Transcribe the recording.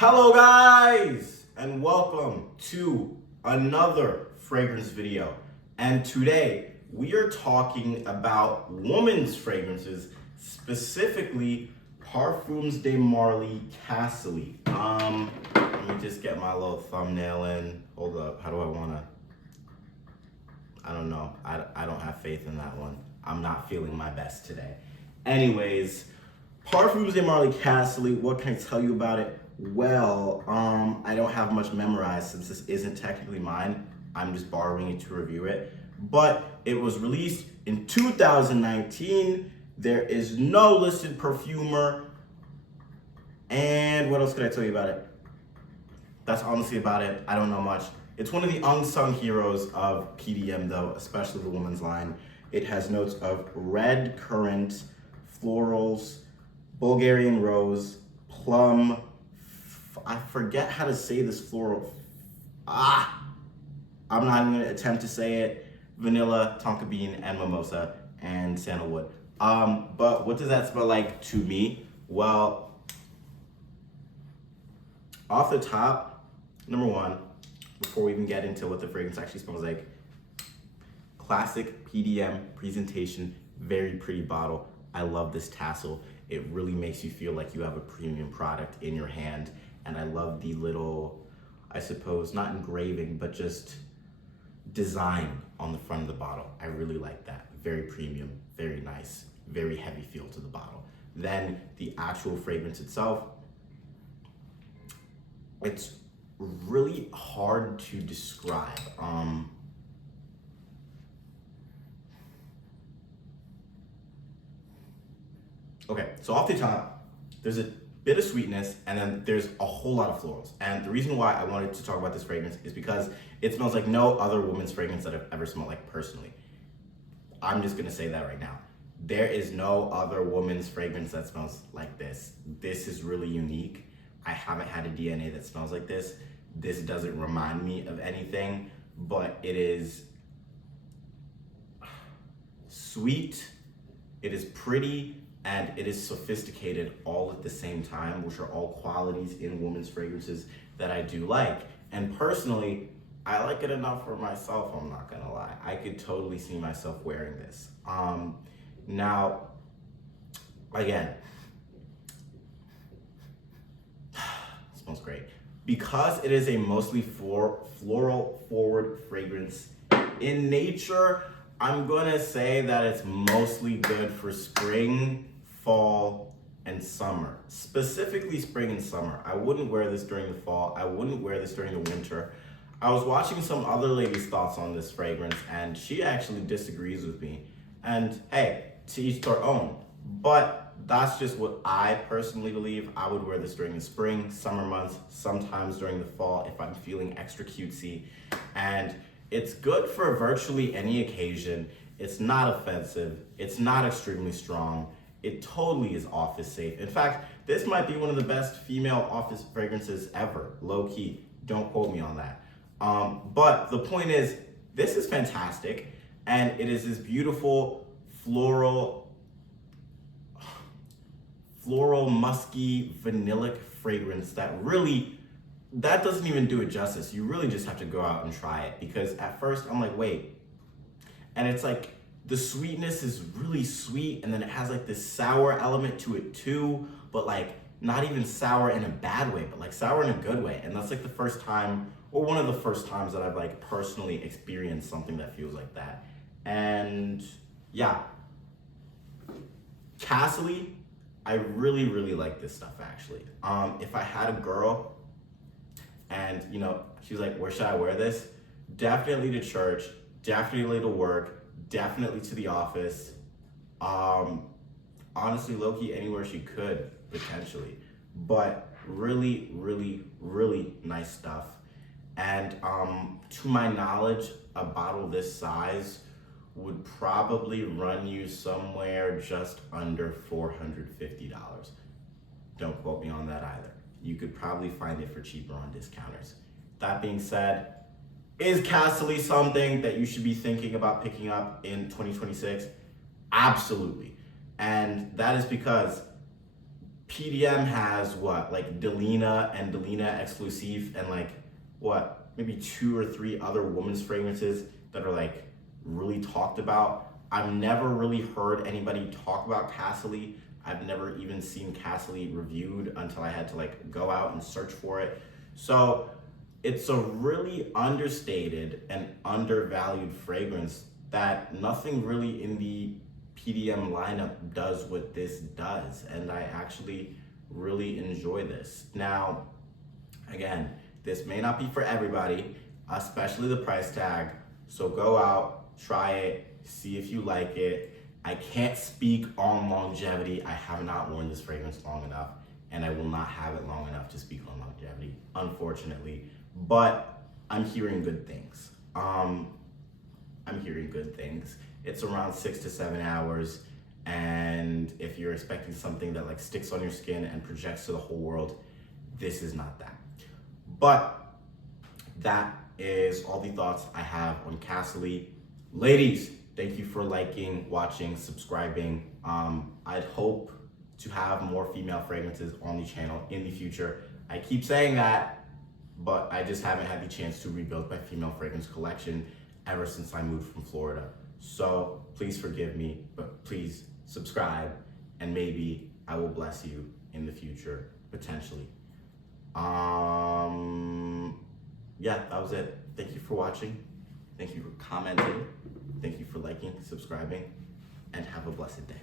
Hello guys, and welcome to another fragrance video. And today we are talking about women's fragrances, specifically Parfums de Marly Cassili. Let me just get my little thumbnail in. Hold up, how do I wanna? I don't know, I don't have faith in that one. I'm not feeling my best today. Anyways, Parfums de Marly Cassili, what can I tell you about it? Well, I don't have much memorized since this isn't technically mine. I'm just borrowing it to review it. But it was released in 2019. There is no listed perfumer. And what else could I tell you about it? That's honestly about it. I don't know much. It's one of the unsung heroes of PDM though, especially the women's line. It has notes of red currant, florals, Bulgarian rose, plum, I forget how to say this floral. I'm not even gonna attempt to say it. Vanilla, Tonka Bean and Mimosa and Sandalwood. But what does that smell like to me? Well, off the top, number one, before we even get into what the fragrance actually smells like, classic PDM presentation, very pretty bottle. I love this tassel. It really makes you feel like you have a premium product in your hand. And I love the little, I suppose, not engraving, but just design on the front of the bottle. I really like that. Very premium, very nice, very heavy feel to the bottle. Then the actual fragrance itself, it's really hard to describe. Okay, so off the top, there's a bit of sweetness, and then there's a whole lot of florals. And the reason why I wanted to talk about this fragrance is because it smells like no other woman's fragrance that I've ever smelled like personally. I'm just gonna say that right now. There is no other woman's fragrance that smells like this. This is really unique. I haven't had a DNA that smells like this. This doesn't remind me of anything, but it is sweet, it is pretty, and it is sophisticated all at the same time, which are all qualities in women's fragrances that I do like. And personally, I like it enough for myself, I'm not gonna lie. I could totally see myself wearing this. Now, again, it smells great. Because it is a mostly floral forward fragrance in nature, I'm gonna say that it's mostly good for spring, fall, and summer. Specifically spring and summer. I wouldn't wear this during the fall. I wouldn't wear this during the winter. I was watching some other lady's thoughts on this fragrance and she actually disagrees with me. And hey, to each their own. But that's just what I personally believe. I would wear this during the spring, summer months, sometimes during the fall if I'm feeling extra cutesy. And it's good for virtually any occasion. It's not offensive. It's not extremely strong. It totally is office safe. In fact, this might be one of the best female office fragrances ever, low key. Don't quote me on that. But the point is, this is fantastic. And it is this beautiful floral, musky, vanillic fragrance that doesn't even do it justice. You really just have to go out and try it, because at first I'm like, wait. And it's like, the sweetness is really sweet, and then it has like this sour element to it too, but like not even sour in a bad way, but like sour in a good way. And that's like the first time, or one of the first times that I've like personally experienced something that feels like that. And yeah, Cassili, I really, really like this stuff actually. If I had a girl and she's like, where should I wear this? Definitely to church, definitely to work, definitely to the office. Honestly, low-key anywhere she could, potentially. But really, really, really nice stuff. And to my knowledge, a bottle this size would probably run you somewhere just under $450. Don't quote me on that either. You could probably find it for cheaper on discounters. That being said, is Cassili something that you should be thinking about picking up in 2026? Absolutely. And that is because PDM has what, like Delina and Delina Exclusive, and like what, maybe 2 or 3 other women's fragrances that are like really talked about. I've never really heard anybody talk about Cassili. I've never even seen Cassili reviewed until I had to like go out and search for it. So it's a really understated and undervalued fragrance that nothing really in the PDM lineup does what this does, and I actually really enjoy this. Now, again, this may not be for everybody, especially the price tag, so go out, try it, see if you like it. I can't speak on longevity. I have not worn this fragrance long enough, and I will not have it long enough to speak on longevity, unfortunately, but I'm hearing good things. I'm hearing good things. It's around 6 to 7 hours, and if you're expecting something that like sticks on your skin and projects to the whole world, this is not that. But that is all the thoughts I have on Cassili. Ladies, thank you for liking, watching, subscribing. I'd hope to have more female fragrances on the channel in the future. I keep saying that, but I just haven't had the chance to rebuild my female fragrance collection ever since I moved from Florida. So please forgive me, but please subscribe, and maybe I will bless you in the future, potentially. Yeah, that was it. Thank you for watching. Thank you for commenting. Thank you for liking, subscribing, and have a blessed day.